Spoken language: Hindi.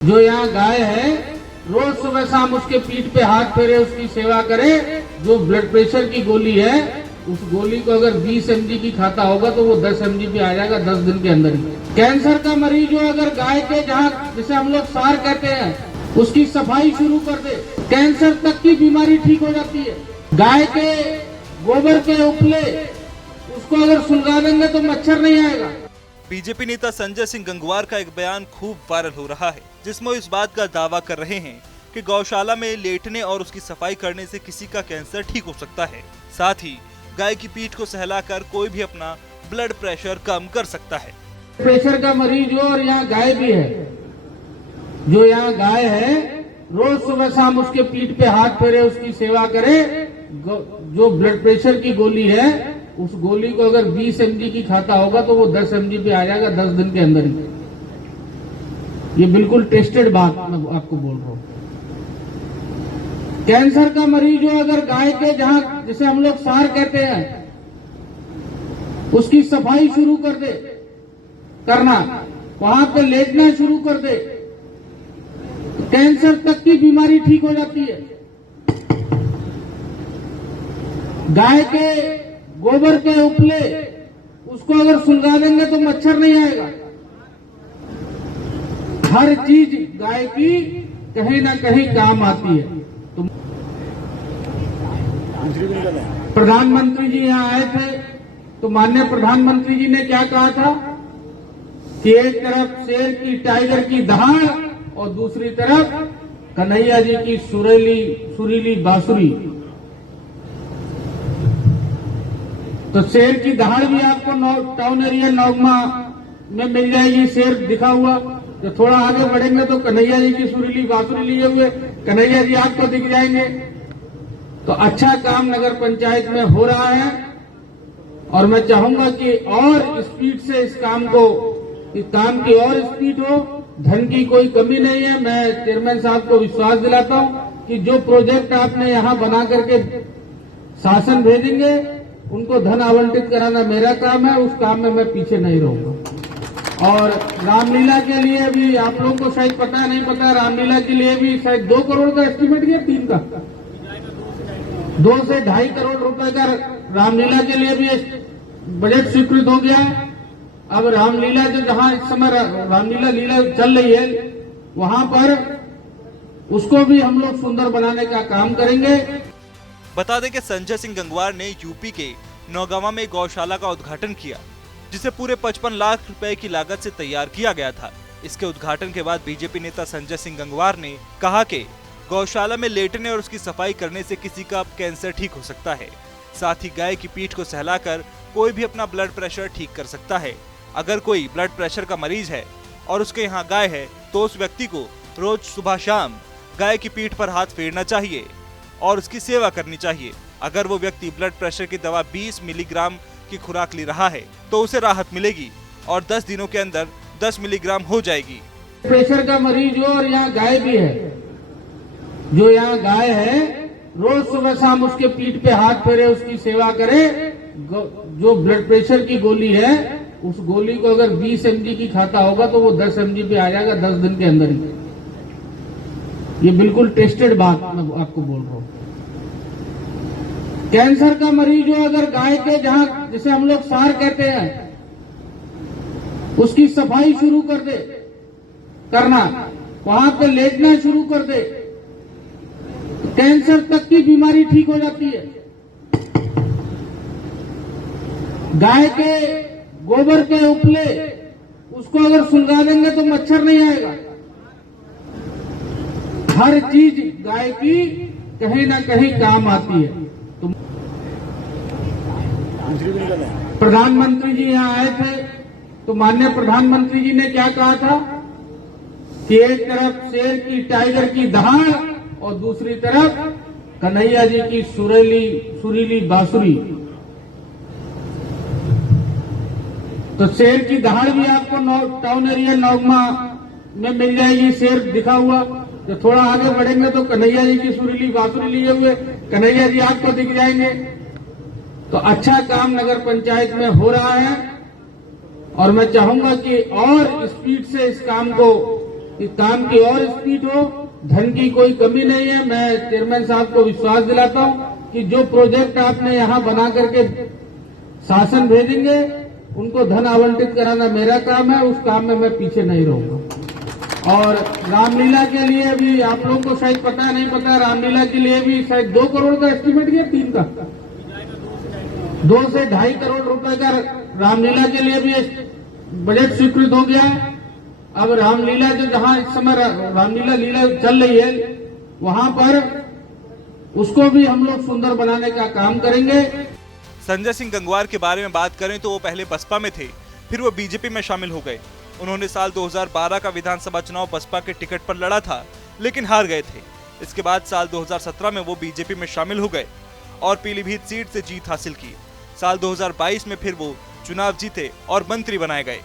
जो यहाँ गाय है रोज सुबह शाम उसके पीठ पे हाथ फेरे, उसकी सेवा करे। जो ब्लड प्रेशर की गोली है उस गोली को अगर 20 mg की खाता होगा तो वो 10 mg पे आ जाएगा 10 दिन के अंदर ही। कैंसर का मरीज हो अगर गाय के जहाँ जिसे हम लोग सार कहते हैं उसकी सफाई शुरू कर दे, कैंसर तक की बीमारी ठीक हो जाती है। गाय के गोबर के उपले उसको अगर सुलगा देंगे तो मच्छर नहीं आएगा। बीजेपी नेता संजय सिंह गंगवार का एक बयान खूब वायरल हो रहा है, जिसमें इस बात का दावा कर रहे हैं कि गौशाला में लेटने और उसकी सफाई करने से किसी का कैंसर ठीक हो सकता है। साथ ही गाय की पीठ को सहलाकर कोई भी अपना ब्लड प्रेशर कम कर सकता है। प्रेशर का मरीज हो और यहाँ गाय भी है, जो यहाँ गाय है रोज सुबह शाम उसके पीठ पे हाथ फेरे, उसकी सेवा करे। जो ब्लड प्रेशर की गोली है उस गोली को अगर 20 mg की खाता होगा तो वो 10 mg पे आ जाएगा 10 दिन के अंदर ही। ये बिल्कुल टेस्टेड बात मैं आपको बोल रहा हूँ। कैंसर का मरीज हो अगर गाय के जहाँ जिसे हम लोग सार कहते हैं उसकी सफाई शुरू कर दे करना, वहां पे लेटना शुरू कर दे, कैंसर तक की बीमारी ठीक हो जाती है। गाय के गोबर के उपले उसको अगर सुलगा देंगे तो मच्छर नहीं आएगा। हर चीज गाय की कहीं ना कहीं काम आती है। तो प्रधानमंत्री जी यहाँ आए थे तो माननीय प्रधानमंत्री जी ने क्या कहा था कि एक तरफ शेर की टाइगर की दहाड़ और दूसरी तरफ कन्हैया जी की सुरीली बांसुरी। तो शेर की दहाड़ भी आपको टाउन एरिया नौगमा में मिल जाएगी, शेर दिखा हुआ। तो थोड़ा आगे बढ़ेंगे तो कन्हैया जी की सुरीली बांसुरी लिए हुए कन्हैया जी आपको दिख जाएंगे। तो अच्छा काम नगर पंचायत में हो रहा है और मैं चाहूंगा कि और स्पीड से इस काम की और स्पीड हो। धन की कोई कमी नहीं है। मैं चेयरमैन साहब को विश्वास दिलाता हूं कि जो प्रोजेक्ट आपने यहां बना करके शासन भेजेंगे उनको धन आवंटित कराना मेरा काम है। उस काम में मैं पीछे नहीं रहूंगा। और रामलीला के लिए भी आप लोगों को शायद पता नहीं पता, रामलीला के लिए भी शायद 2 करोड़ का एस्टीमेट किया, 3 का 2 से 2.5 करोड़ रुपए का रामलीला के लिए भी बजट स्वीकृत हो गया। अब रामलीला जो जहां इस समय रामलीला चल रही है वहां पर उसको भी हम लोग सुंदर बनाने का काम करेंगे। बता दें कि संजय सिंह गंगवार ने यूपी के नौगावा में गौशाला का उद्घाटन किया, जिसे पूरे 55 लाख रुपए की लागत से तैयार किया गया था। इसके उद्घाटन के बाद बीजेपी नेता संजय सिंह गंगवार ने कहा कि गौशाला में लेटने और उसकी सफाई करने से किसी का कैंसर ठीक हो सकता है। साथ ही गाय की पीठ को सहलाकर कोई भी अपना ब्लड प्रेशर ठीक कर सकता है। अगर कोई ब्लड प्रेशर का मरीज है और उसके यहाँ गाय है तो उस व्यक्ति को रोज सुबह शाम गाय की पीठ पर हाथ फेरना चाहिए और उसकी सेवा करनी चाहिए। अगर वो व्यक्ति ब्लड प्रेशर की दवा 20 मिलीग्राम की खुराक ले रहा है तो उसे राहत मिलेगी और 10 दिनों के अंदर 10 मिलीग्राम हो जाएगी। प्रेशर का मरीज हो और यहाँ गाय भी है, जो यहाँ गाय है रोज सुबह शाम उसके पीठ पे हाथ फेरे, उसकी सेवा करे। जो ब्लड प्रेशर की गोली है उस गोली को अगर 20 mg की खाता होगा तो वो 10 mg पे आ जाएगा 10 दिन के अंदर ही। ये बिल्कुल टेस्टेड बात मैं आपको बोल रहा हूँ। कैंसर का मरीज हो अगर गाय के जहाँ जिसे हम लोग सार कहते हैं उसकी सफाई शुरू कर दे करना, वहां पे लेटना शुरू कर दे, कैंसर तक की बीमारी ठीक हो जाती है। गाय के गोबर के उपले उसको अगर सुलगा देंगे तो मच्छर नहीं आएगा। हर चीज गाय की कहीं ना कहीं काम आती है। तो प्रधानमंत्री जी यहाँ आए थे तो माननीय प्रधानमंत्री जी ने क्या कहा था कि एक तरफ शेर की टाइगर की दहाड़ और दूसरी तरफ कन्हैया जी की सुरीली बांसुरी। तो शेर की दहाड़ भी आपको टाउन एरिया नौगमा में मिल जाएगी, शेर दिखा हुआ। तो थोड़ा आगे बढ़ेंगे तो कन्हैया जी की सुरीली बांसुरी लिए हुए कन्हैया जी आपको दिख जाएंगे। तो अच्छा काम नगर पंचायत में हो रहा है और मैं चाहूंगा कि और स्पीड से इस काम कि काम की और स्पीड हो, धन की कोई कमी नहीं है। मैं चेयरमैन साहब को विश्वास दिलाता हूं कि जो प्रोजेक्ट आपने यहाँ बना करके शासन भेजेंगे, उनको धन आवंटित कराना मेरा काम है। उस काम में मैं पीछे नहीं रहूंगा। और रामलीला के लिए भी आप लोगों को शायद पता है, नहीं पता, रामलीला के लिए भी शायद 2 करोड़ का एस्टीमेट किया, 3 का, 2 से 2.5 करोड़ रुपए का रामलीला के लिए भी बजट स्वीकृत हो गया है। अब रामलीला जो जहां इस समय रामलीला लीला चल रही है, वहां पर उसको भी हम लोग सुंदर बनाने का काम करेंगे। संजय सिंह गंगवार के बारे में बात करें तो वो पहले बसपा में थे, फिर वो बीजेपी में शामिल हो गए। उन्होंने साल 2012 का विधानसभा चुनाव बसपा के टिकट पर लड़ा था, लेकिन हार गए थे। इसके बाद साल 2017 में वो बीजेपी में शामिल हो गए और पीलीभीत सीट से जीत हासिल की। साल 2022 में फिर वो चुनाव जीते और मंत्री बनाए गए।